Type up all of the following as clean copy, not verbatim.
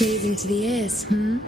Pleasing to the ears, hmm?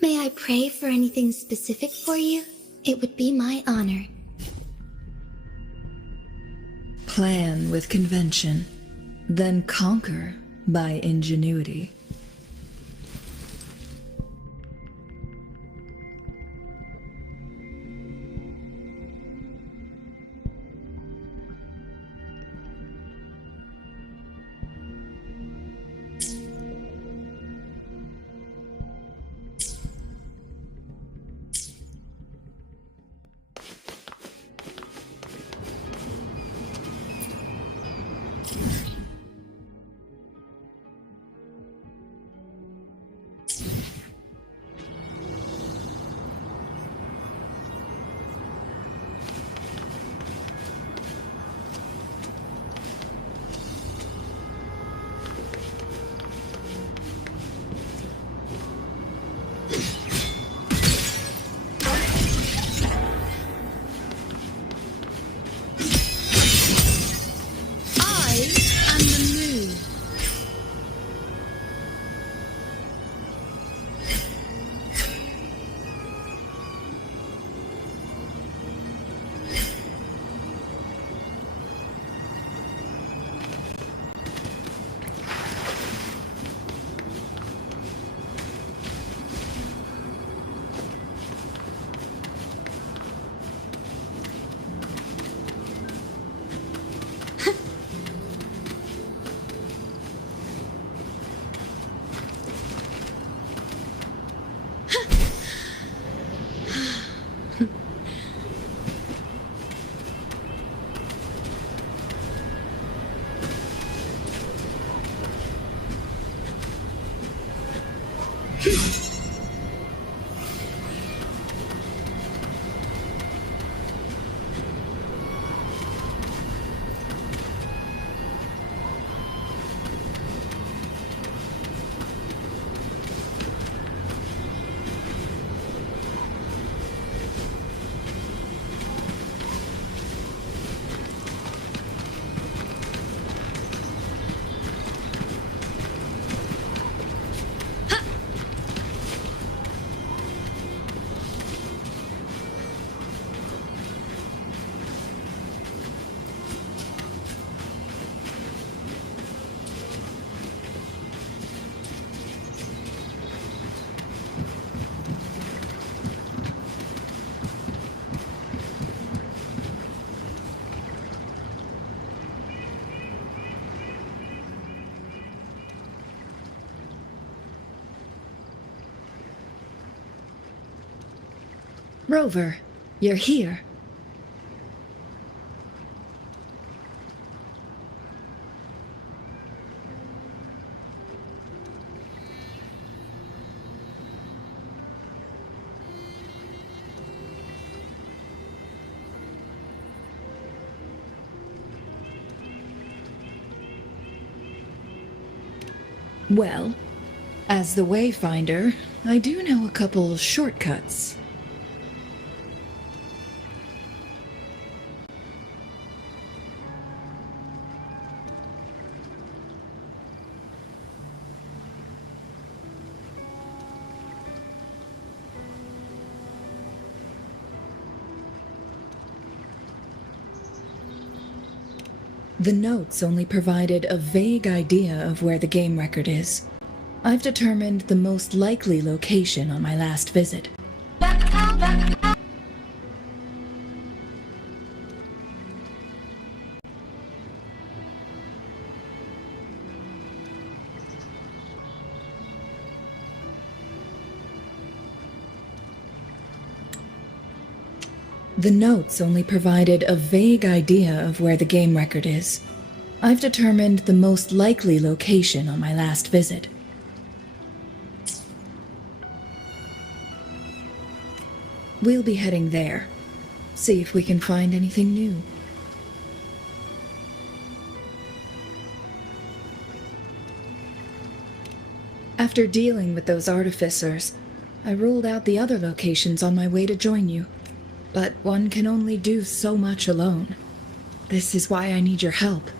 May I pray for anything specific for you? It would be my honor. Plan with convention, then conquer by ingenuity. Rover, you're here. Well, as the Wayfinder, I do know a couple shortcuts. The notes only provided a vague idea of where the game record is. I've determined the most likely location on my last visit. The notes only provided a vague idea of where the game record is. I've determined the most likely location on my last visit. We'll be heading there. See if we can find anything new. After dealing with those artificers, I ruled out the other locations on my way to join you. But one can only do so much alone. This is why I need your help.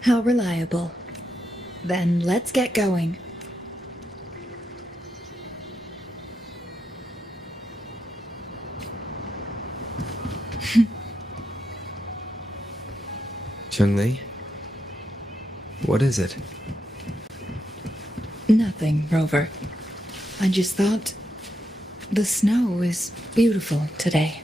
How reliable. Then let's get going. Changli? What is it? Nothing, Rover. I just thought the snow is beautiful today.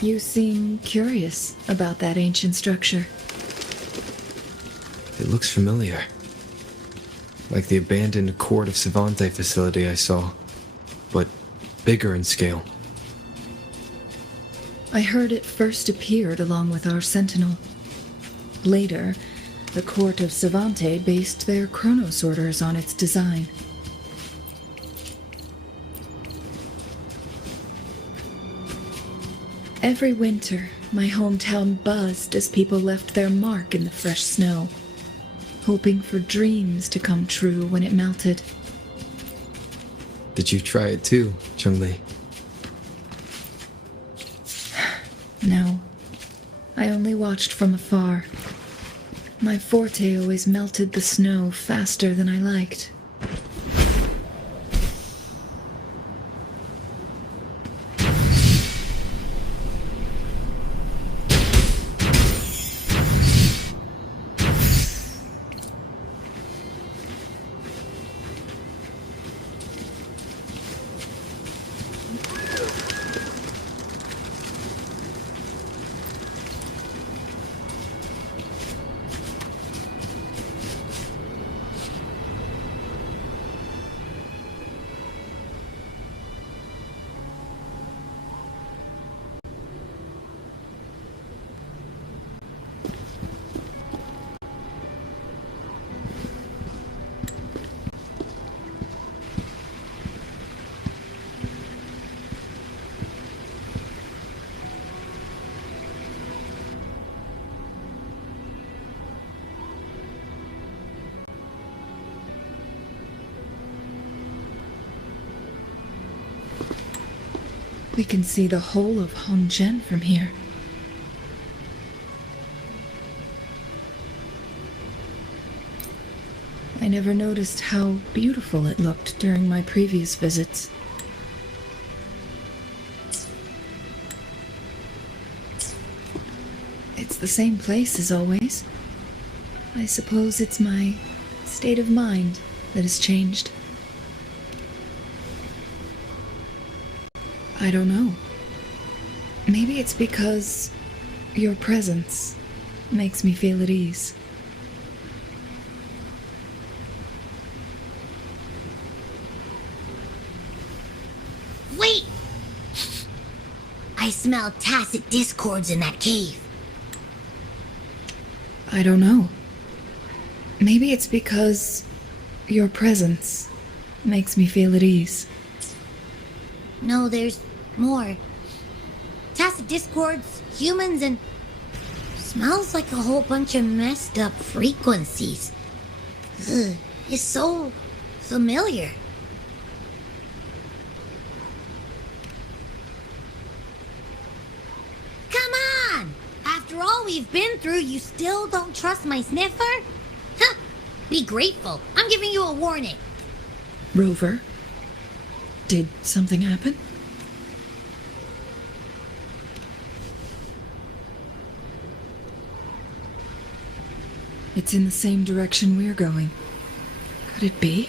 You seem curious about that ancient structure. It looks familiar. Like the abandoned Court of Savante facility I saw, but bigger in scale. I heard it first appeared along with our Sentinel. Later, the Court of Savante based their chronosorters on its design. Every winter, my hometown buzzed as people left their mark in the fresh snow, hoping for dreams to come true when it melted. Did you try it too, Changli? No, I only watched from afar. My forte always melted the snow faster than I liked. We can see the whole of Hongzhen from here. I never noticed how beautiful it looked during my previous visits. It's the same place as always. I suppose it's my state of mind that has changed. I don't know. Maybe it's because your presence makes me feel at ease. Wait! I smell tacit discords in that cave. I don't know. Maybe it's because your presence makes me feel at ease. No, there's more. Tacit discords, humans, and... smells like a whole bunch of messed up frequencies. Ugh, it's so familiar. Come on! After all we've been through, you still don't trust my sniffer? Huh! Be grateful. I'm giving you a warning. Rover, did something happen? It's in the same direction we're going. Could it be?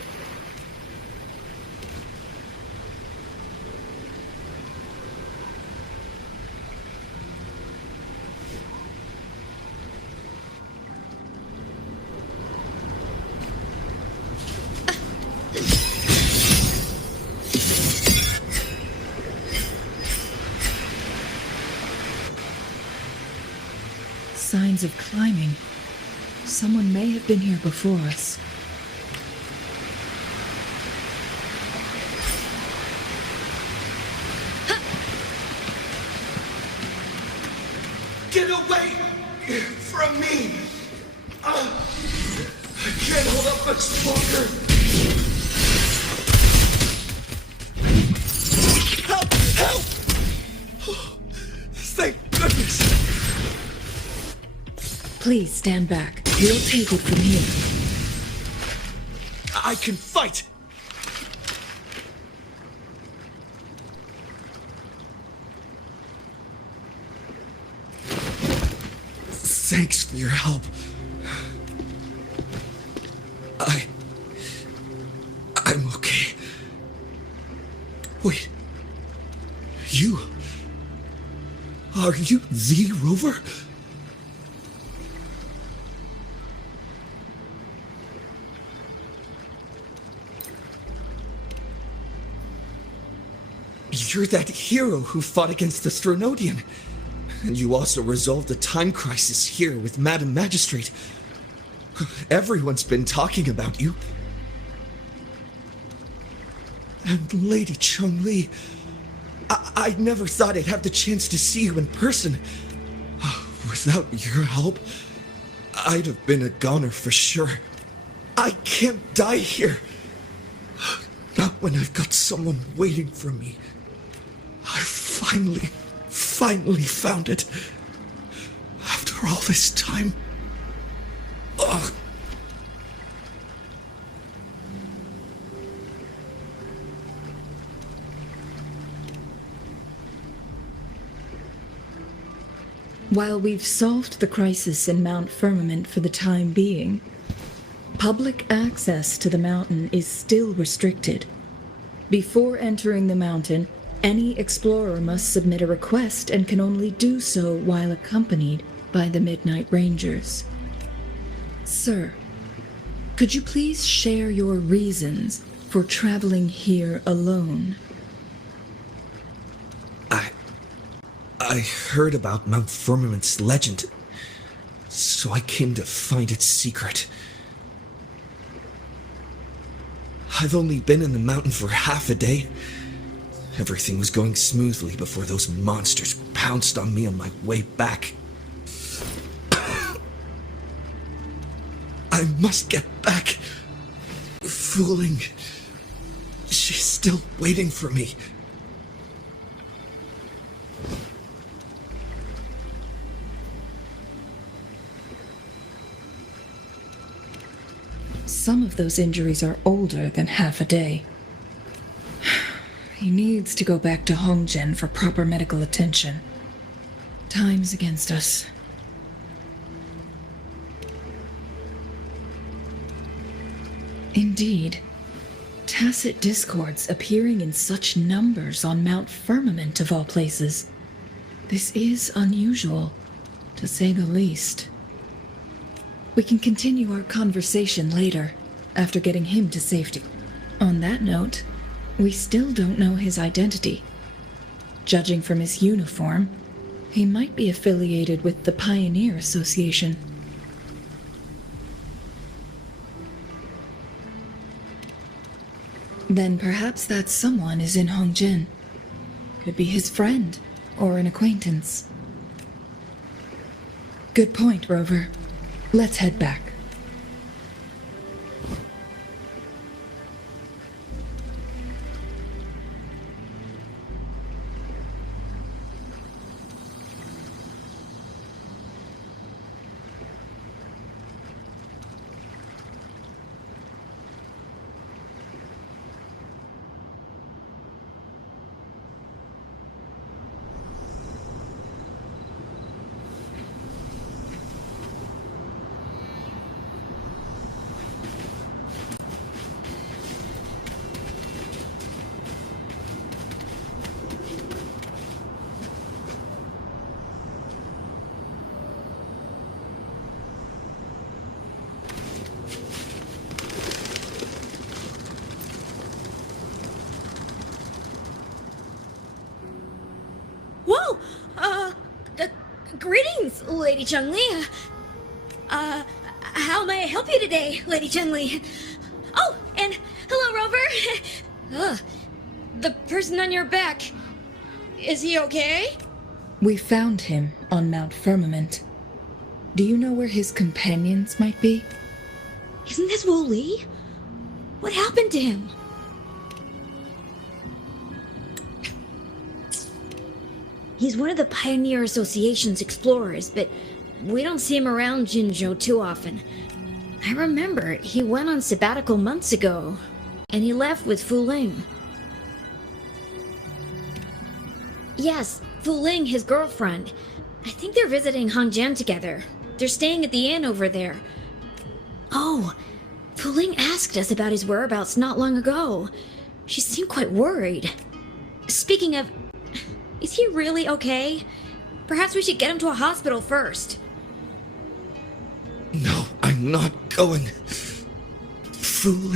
Signs of climbing. Someone may have been here before us. Get away from me! I can't hold up much longer! Help! Help! Thank goodness! Please stand back. We'll take it from here. I can fight! Thanks for your help. I'm okay. Wait. Are you the Rover? You're that hero who fought against the Stronodian. And you also resolved a time crisis here with Madam Magistrate. Everyone's been talking about you. And Lady Changli, I never thought I'd have the chance to see you in person. Without your help, I'd have been a goner for sure. I can't die here. Not when I've got someone waiting for me. I finally found it. After all this time. Ugh. While we've solved the crisis in Mount Firmament for the time being, public access to the mountain is still restricted. Before entering the mountain, any explorer must submit a request and can only do so while accompanied by the Midnight Rangers. Sir, could you please share your reasons for traveling here alone? I heard about Mount Firmament's legend, so I came to find its secret. I've only been in the mountain for half a day. Everything was going smoothly before those monsters pounced on me on my way back. I must get back. Fooling. She's still waiting for me. some of those injuries are older than half a day. He needs to go back to Hongjian for proper medical attention. Time's against us. Indeed. Tacit discords appearing in such numbers on Mount Firmament of all places. This is unusual, to say the least. We can continue our conversation later, after getting him to safety. On that note, we still don't know his identity. Judging from his uniform, he might be affiliated with the Pioneer Association. Then perhaps that someone is in Hongjian. Could be his friend, or an acquaintance. Good point, Rover. Let's head back. Whoa! Greetings, Lady Changli. How may I help you today, Lady Changli? Oh, and hello, Rover. The person on your back, is he okay? We found him on Mount Firmament. Do you know where his companions might be? Isn't this Wu Li? What happened to him? He's one of the Pioneer Association's explorers, but we don't see him around Jinzhou too often. I remember he went on sabbatical months ago, and he left with Fu Ling. Yes, Fu Ling, his girlfriend. I think they're visiting Hongjian together. They're staying at the inn over there. Oh, Fu Ling asked us about his whereabouts not long ago. She seemed quite worried. Speaking of, is he really okay? Perhaps we should get him to a hospital first. No, I'm not going. Fool.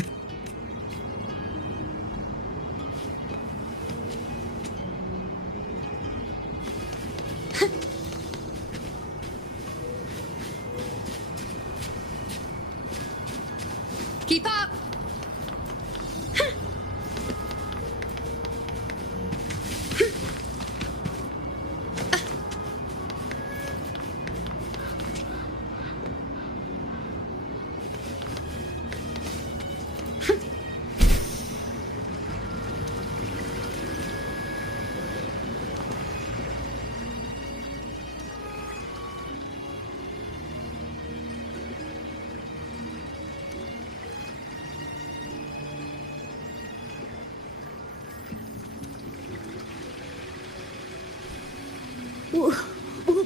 Keep up!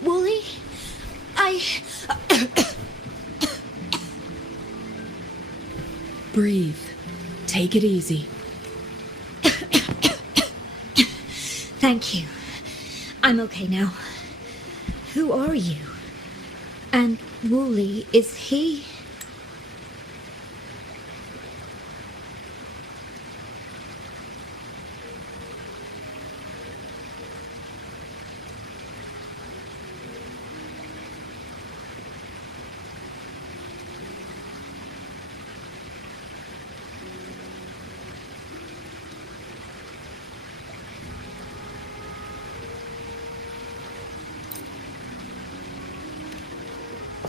Wooly? Breathe. Take it easy. Thank you. I'm okay now. Who are you? And Wooly, is he?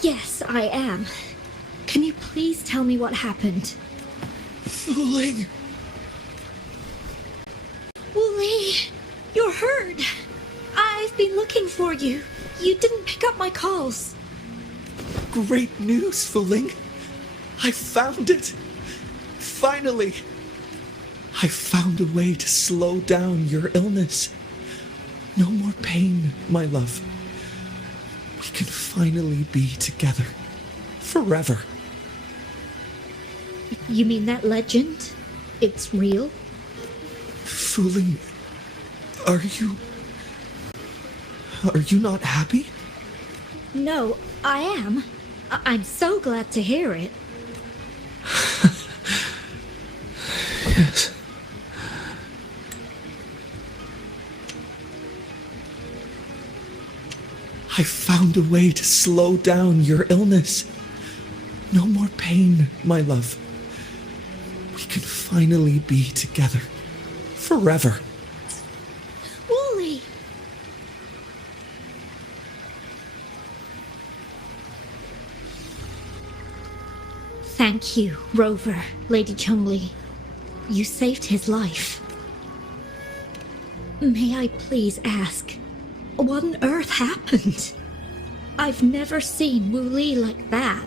Yes, I am. Can you please tell me what happened? Fooling. Wooly, you're hurt. I've been looking for you. You didn't pick up my calls. Great news, Fooling. I found it! Finally! I found a way to slow down your illness. No more pain, my love. We can finally be together. Forever. You mean that legend? It's real? Fooling. Are you not happy? No, I am. I'm so glad to hear it. Yes. I found a way to slow down your illness. No more pain, my love. We can finally be together. Forever. Wooly! Thank you, Rover, Lady Changli. You saved his life. May I please ask, what on earth happened? I've never seen Wooly like that.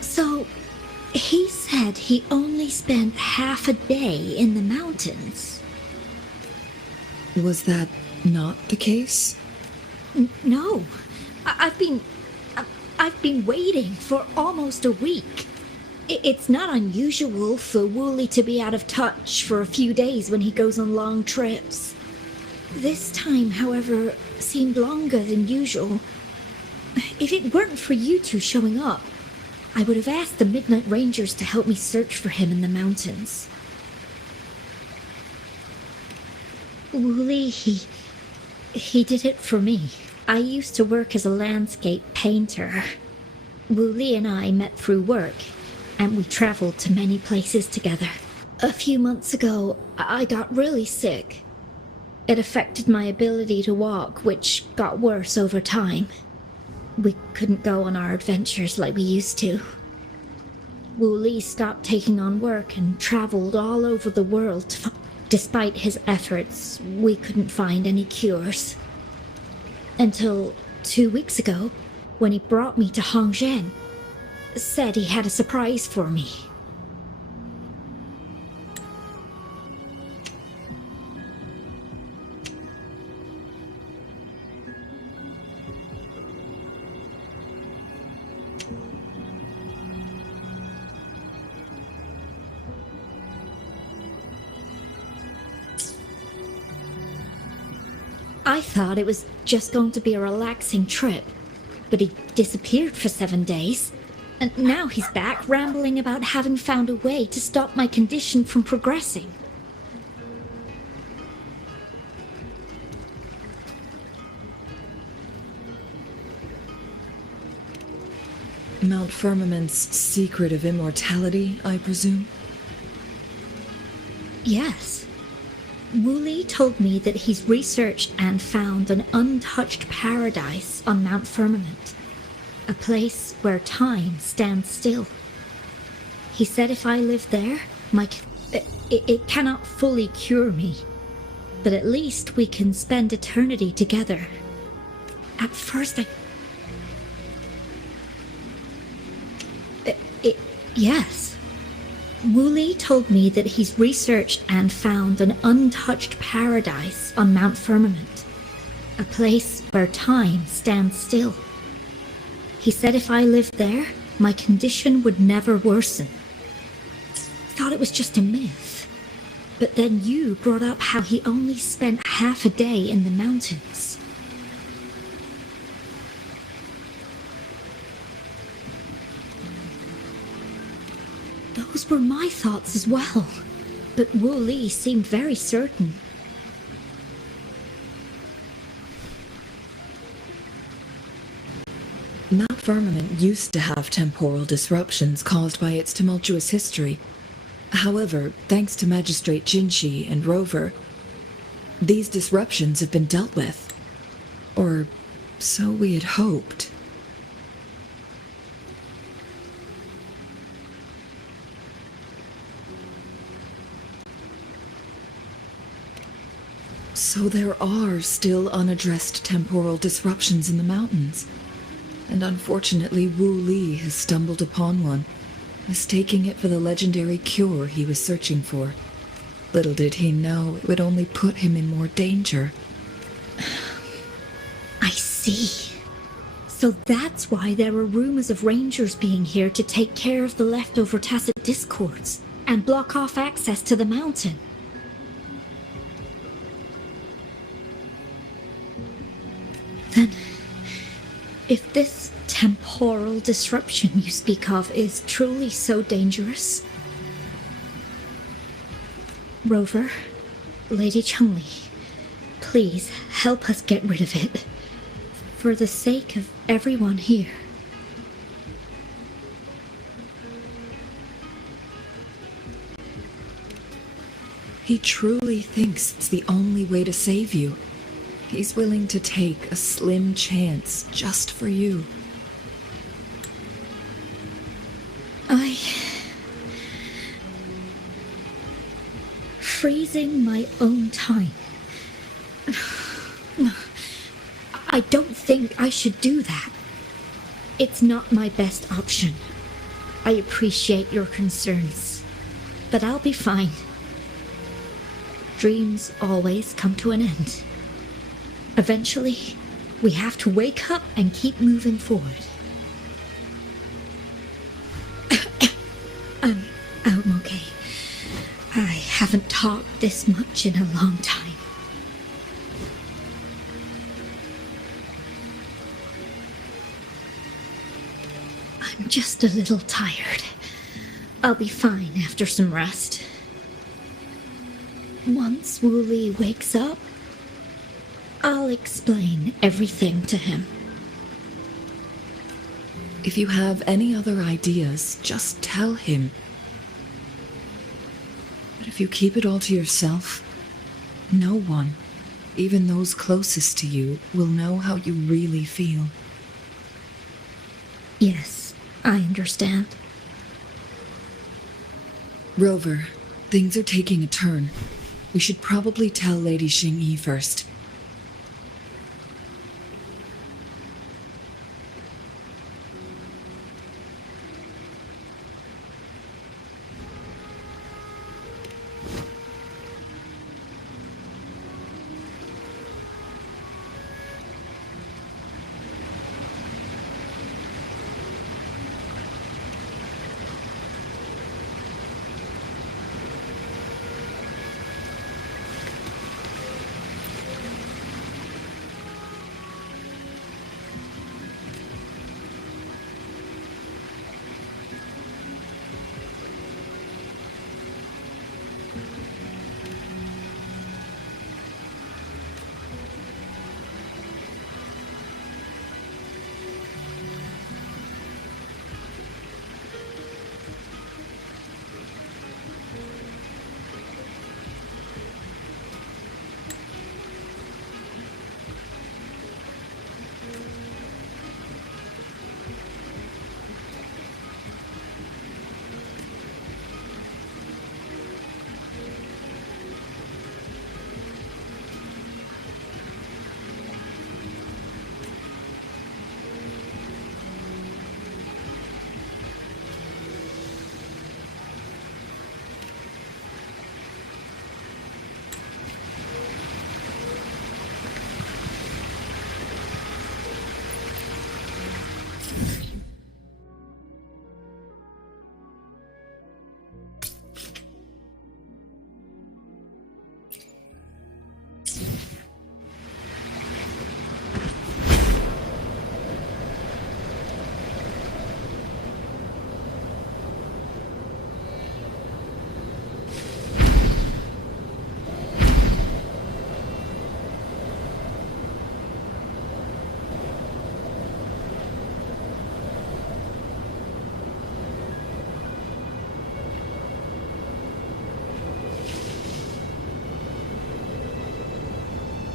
So, he said he only spent half a day in the mountains. Was that not the case? No, I've been waiting for almost a week. It's not unusual for Wooly to be out of touch for a few days when he goes on long trips. This time, however, seemed longer than usual. If it weren't for you two showing up, I would have asked the Midnight Rangers to help me search for him in the mountains. Wooly, he did it for me. I used to work as a landscape painter. Wooly and I met through work, and we traveled to many places together. A few months ago, I got really sick. It affected my ability to walk, which got worse over time. We couldn't go on our adventures like we used to. Wooly stopped taking on work and traveled all over the world. Despite his efforts, we couldn't find any cures. Until 2 weeks ago, when he brought me to Hongzhen. Said he had a surprise for me. I thought it was just going to be a relaxing trip, but he disappeared for 7 days. And now he's back rambling about having found a way to stop my condition from progressing. Mount Firmament's secret of immortality, I presume? Yes. Wooly told me that he's researched and found an untouched paradise on Mount Firmament. A place where time stands still. He said if I live there, it cannot fully cure me, but at least we can spend eternity together. At first yes. Wooly told me that he's researched and found an untouched paradise on Mount Firmament. A place where time stands still. He said if I lived there, my condition would never worsen. Thought it was just a myth. But then you brought up how he only spent half a day in the mountains. Those were my thoughts as well. But Wooly seemed very certain. Mount Firmament used to have temporal disruptions caused by its tumultuous history. However, thanks to Magistrate Jinshi and Rover, these disruptions have been dealt with. Or so we had hoped. So there are still unaddressed temporal disruptions in the mountains. And unfortunately, Wu Li has stumbled upon one, mistaking it for the legendary cure he was searching for. Little did he know it would only put him in more danger. I see. So that's why there were rumors of rangers being here to take care of the leftover tacit discords and block off access to the mountain. Then, if this temporal disruption you speak of is truly so dangerous, Rover, Lady Changli, please help us get rid of it, for the sake of everyone here. He truly thinks it's the only way to save you. He's willing to take a slim chance just for you. Freezing my own time. I don't think I should do that. It's not my best option. I appreciate your concerns, but I'll be fine. Dreams always come to an end. Eventually, we have to wake up and keep moving forward. I'm okay. I haven't talked this much in a long time. I'm just a little tired. I'll be fine after some rest. Once Wu Li wakes up, I'll explain everything to him. If you have any other ideas, just tell him. But if you keep it all to yourself, no one, even those closest to you, will know how you really feel. Yes, I understand. Rover, things are taking a turn. We should probably tell Lady Xingyi first.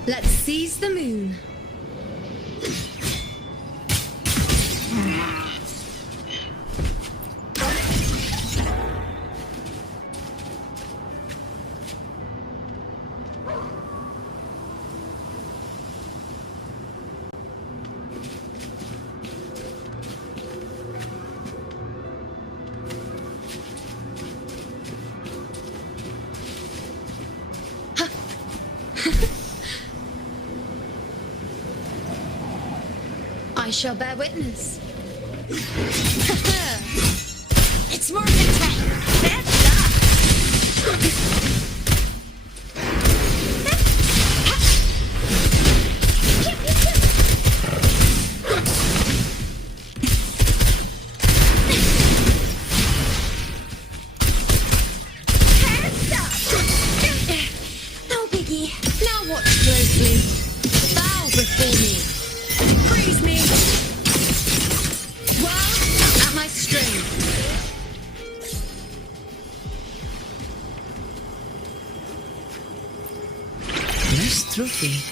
Let's seize the moon. I shall bear witness. It's more than time. That's No biggie. Now watch closely. Bow before me. Praise me. Well, at my strength. Nice trophy.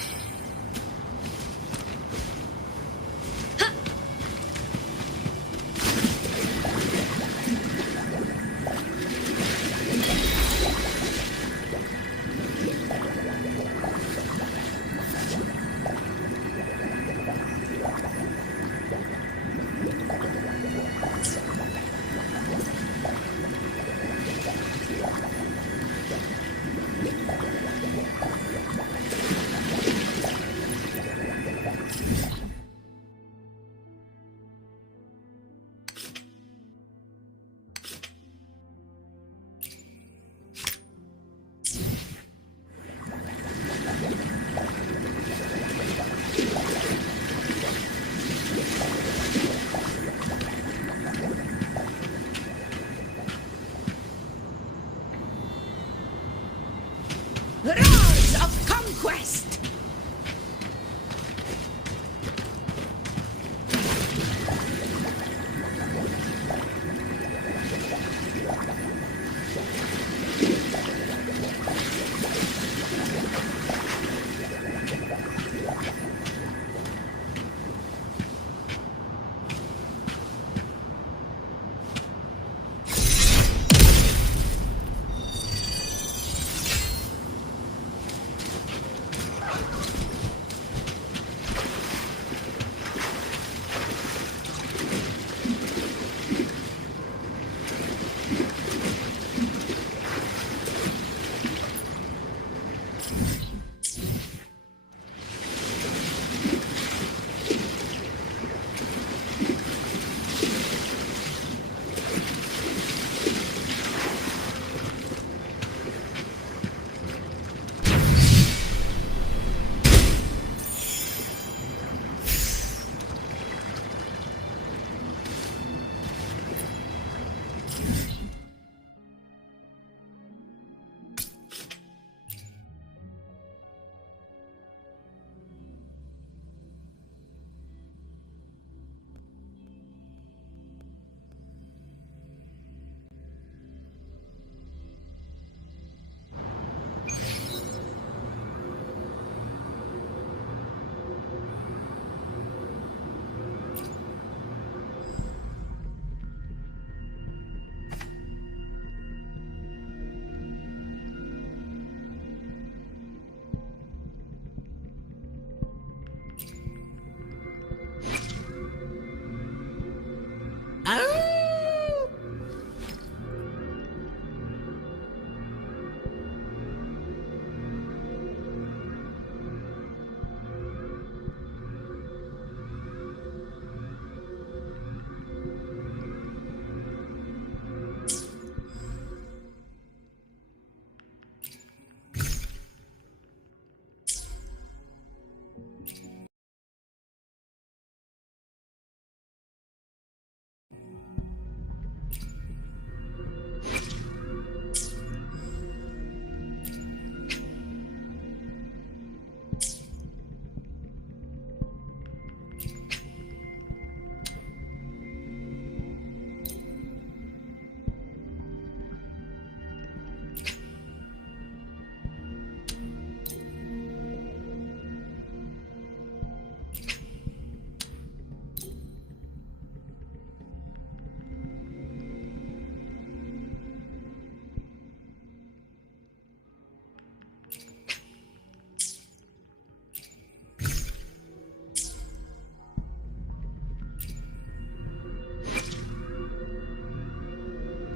Roars of conquest!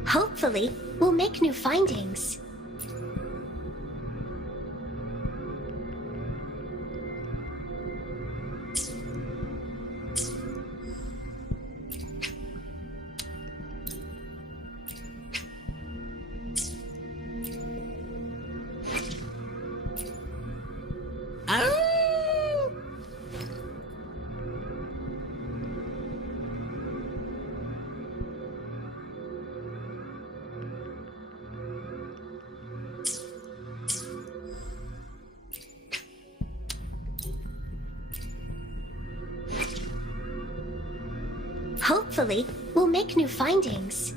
Hopefully, we'll make new findings. hopefully, we'll make new findings.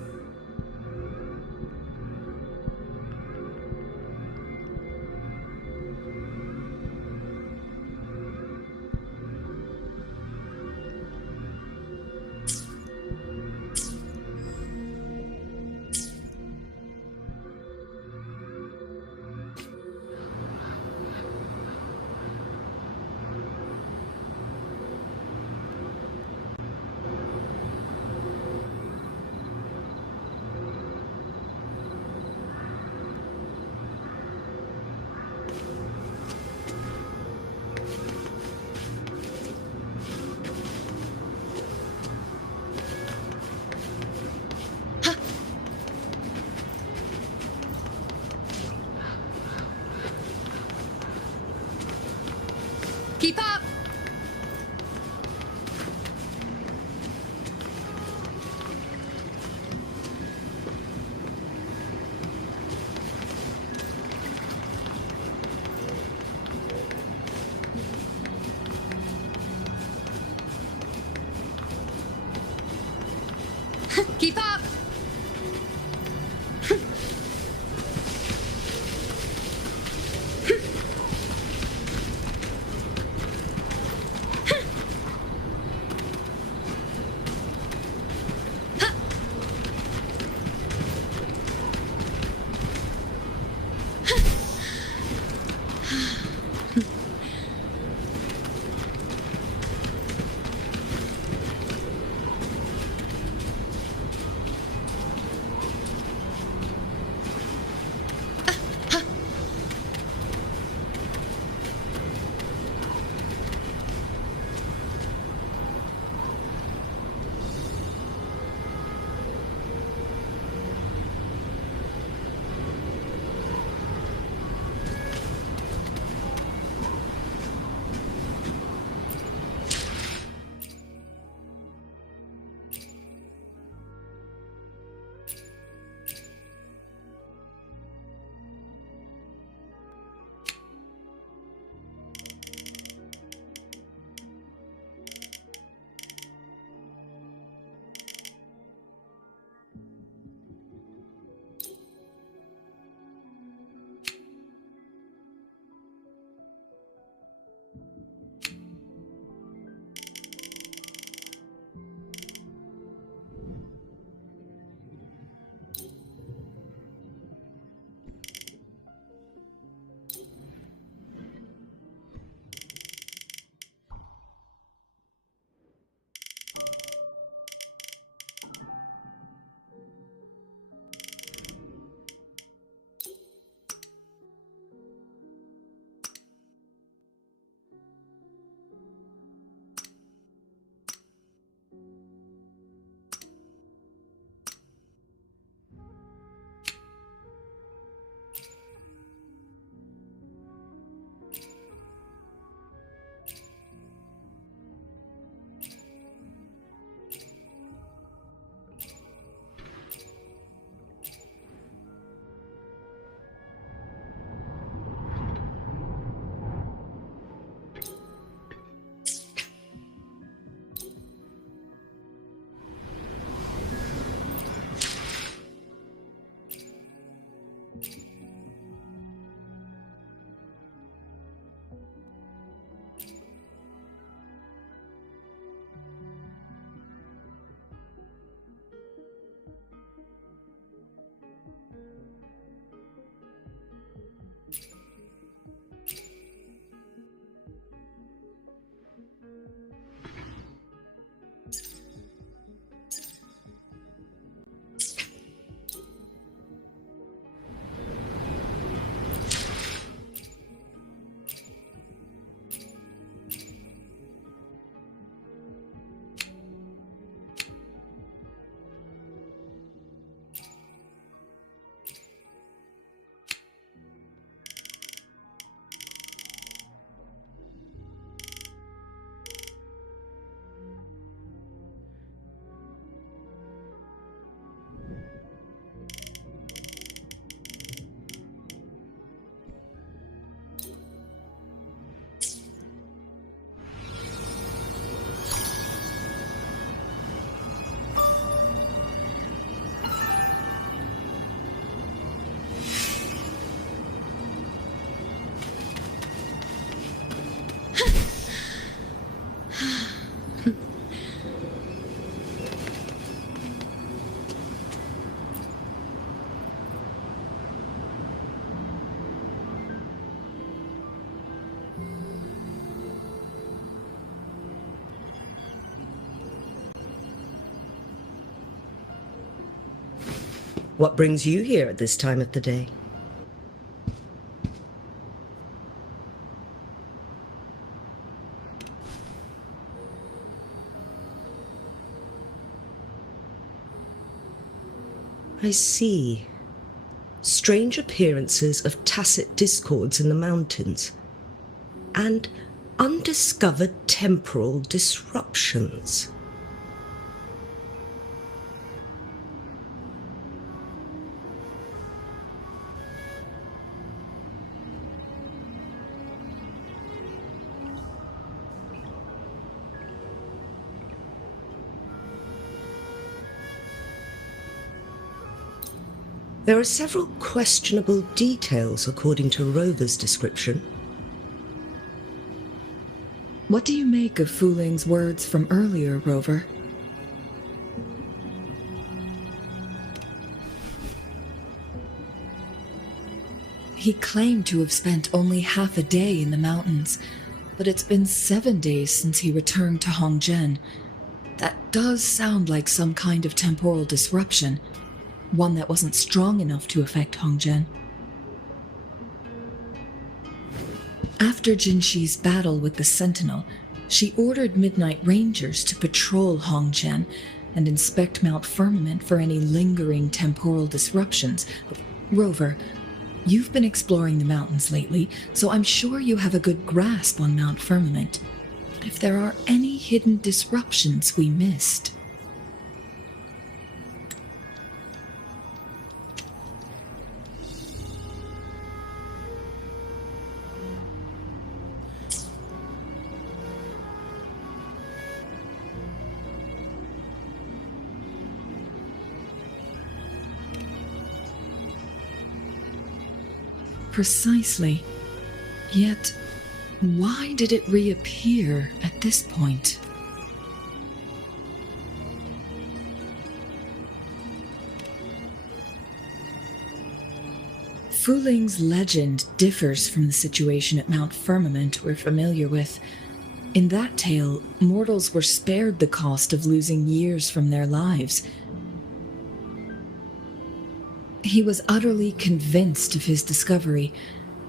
Keep up! Keep up! What brings you here at this time of the day? I see. Strange appearances of tacit discords in the mountains, and undiscovered temporal disruptions. There are several questionable details according to Rover's description. What do you make of Fu Ling's words from earlier, Rover? He claimed to have spent only half a day in the mountains, but it's been 7 days since he returned to Hongzhen. That does sound like some kind of temporal disruption, one that wasn't strong enough to affect Hongzhen. After Jinshi's battle with the Sentinel, she ordered Midnight Rangers to patrol Hongzhen and inspect Mount Firmament for any lingering temporal disruptions. Rover, you've been exploring the mountains lately, so I'm sure you have a good grasp on Mount Firmament. But if there are any hidden disruptions we missed... Precisely. Yet, why did it reappear at this point? Fu Ling's legend differs from the situation at Mount Firmament we're familiar with. In that tale, mortals were spared the cost of losing years from their lives. He was utterly convinced of his discovery,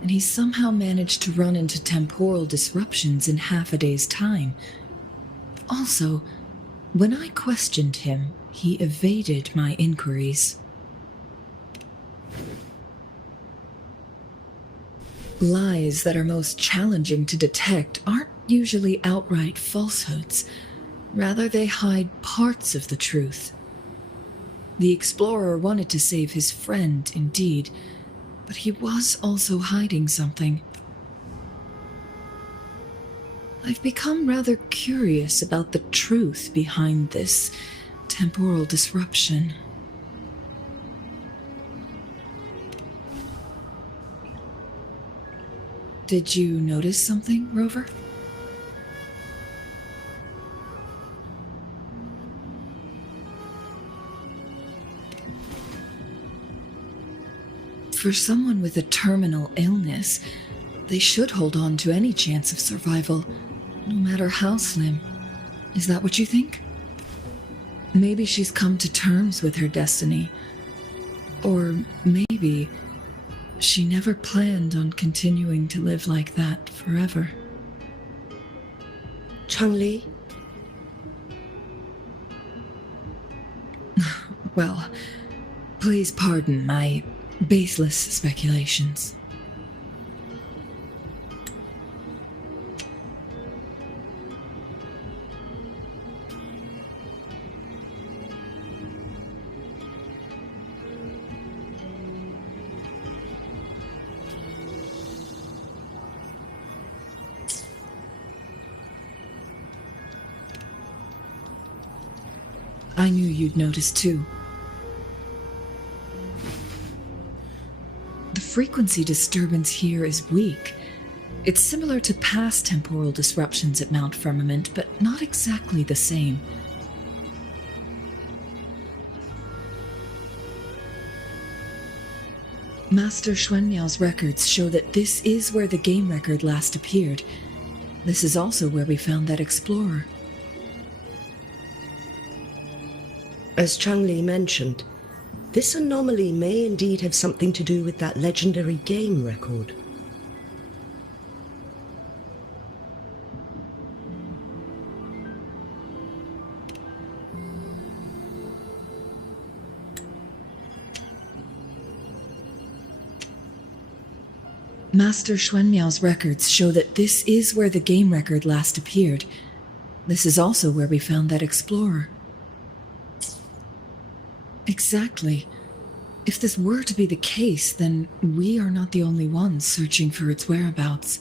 and he somehow managed to run into temporal disruptions in half a day's time. Also, when I questioned him, he evaded my inquiries. Lies that are most challenging to detect aren't usually outright falsehoods. Rather, they hide parts of the truth. The explorer wanted to save his friend, indeed, but he was also hiding something. I've become rather curious about the truth behind this temporal disruption. Did you notice something, Rover? For someone with a terminal illness, they should hold on to any chance of survival, no matter how slim. Is that what you think? Maybe she's come to terms with her destiny. Or maybe she never planned on continuing to live like that forever. Changli? Well, please pardon my baseless speculations. I knew you'd notice too. The frequency disturbance here is weak. It's similar to past temporal disruptions at Mount Firmament, but not exactly the same. Master Xuanmiao's records show that this is where the game record last appeared. This is also where we found that explorer. As Changli mentioned, This anomaly may indeed have something to do with that legendary game record. Master Xuanmiao's records show that this is where the game record last appeared. This is also where we found that explorer. Exactly. If this were to be the case, then we are not the only ones searching for its whereabouts.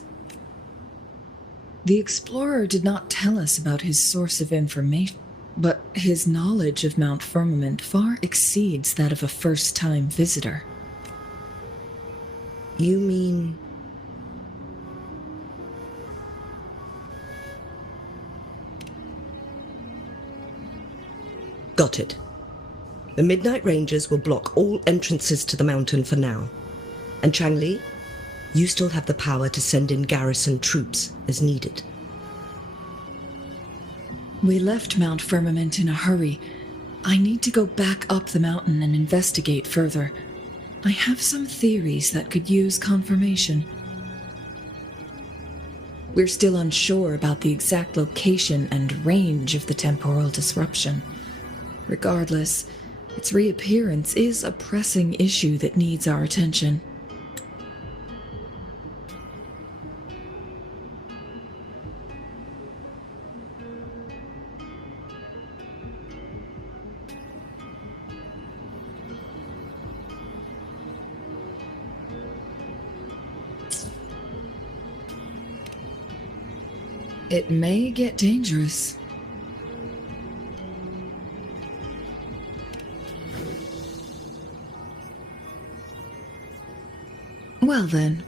The explorer did not tell us about his source of information, but his knowledge of Mount Firmament far exceeds that of a first-time visitor. You mean... Got it. The Midnight Rangers will block all entrances to the mountain for now. And Changli, you still have the power to send in garrison troops as needed. We left Mount Firmament in a hurry. I need to go back up the mountain and investigate further. I have some theories that could use confirmation. We're still unsure about the exact location and range of the temporal disruption. Regardless, its reappearance is a pressing issue that needs our attention. It may get dangerous. Well then,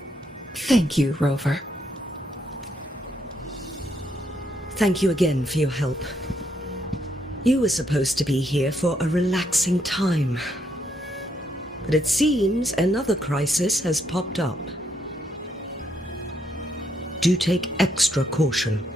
thank you, Rover. Thank you again for your help. You were supposed to be here for a relaxing time. But it seems another crisis has popped up. Do take extra caution.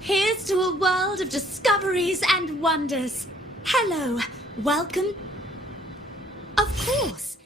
Here's to a world of discoveries and wonders. Hello, welcome. Of course.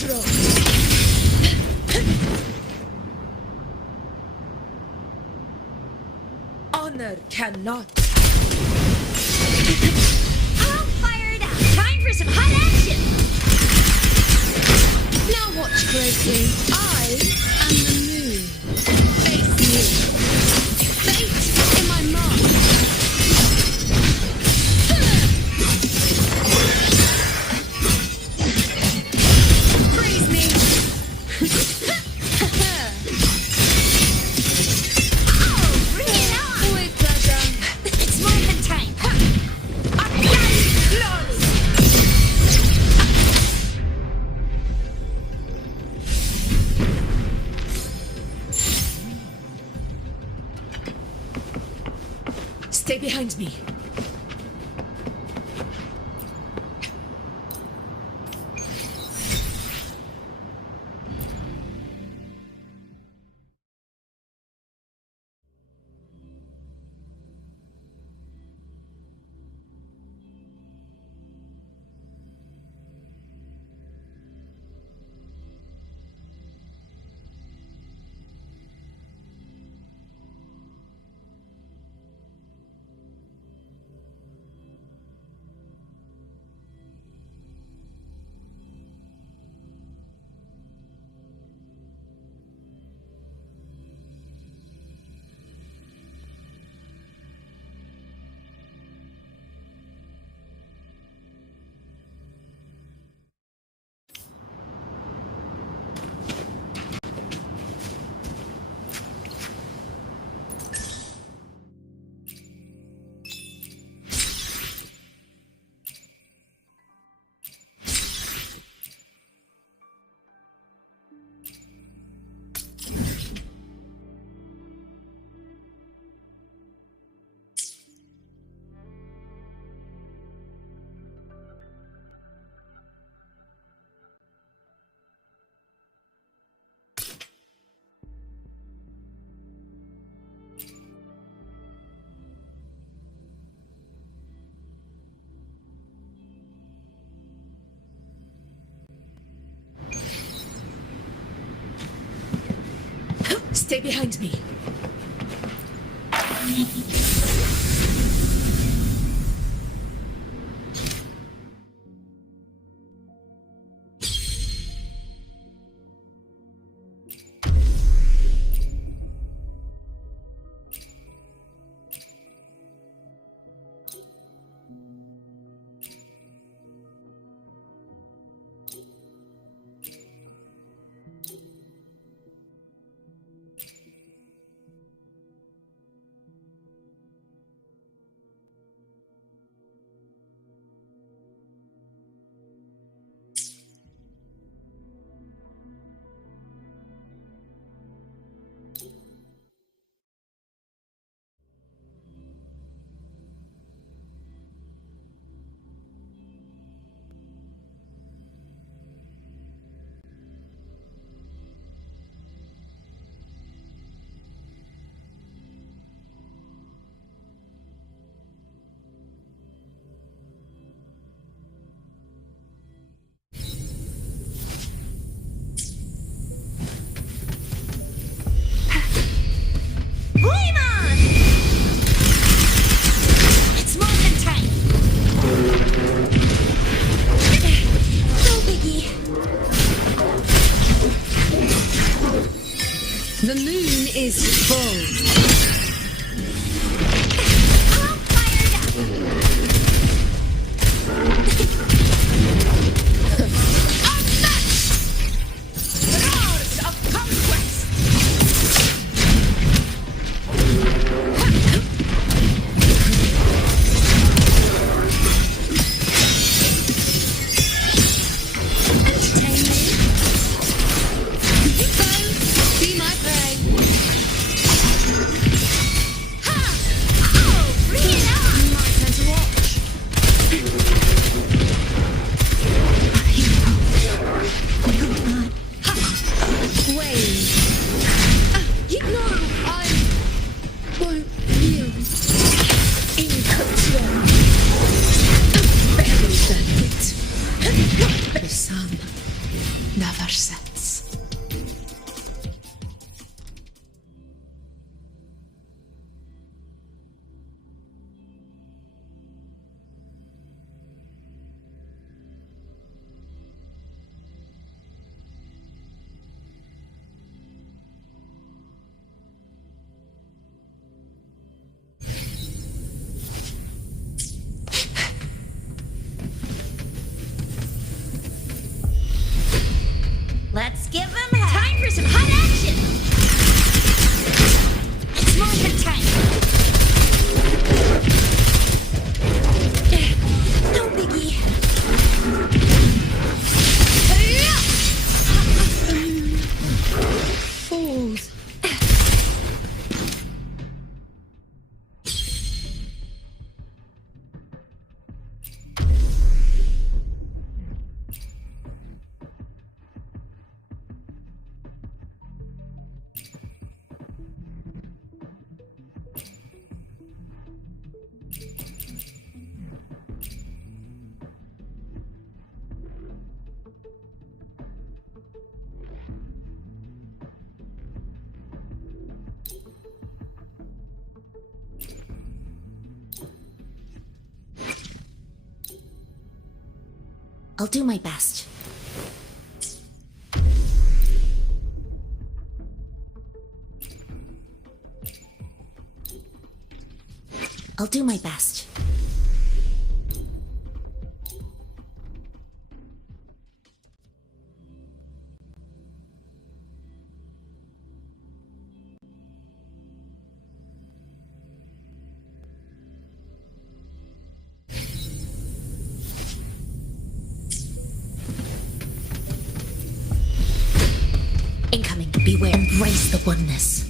control. Honor cannot. All fired up. Time for some hot action. Now watch closely. I am the moon. Face me. Fate in my mark. Praise me. Oh, bring it on. With pleasure. It's morphin' time. Stay behind me. Stay behind me. The moon is full. All fired up. Roars of conquest! Entertain me. Foe, be my prey. Ha! Oh, bring it on. My turn to watch. Wave. You know I won't yield. In control. Very valid. The sun never sets. Let's give him hell. Time for some hot action! It's movement time! No biggie. Falls. I'll do my best. I'll do my best. Incoming, beware. Embrace the oneness.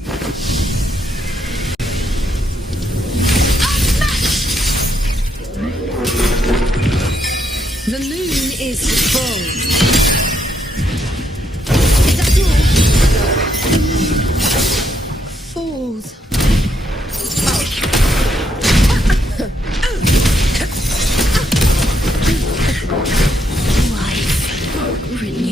The moon is full. Is that all? The moon falls. Life renewed.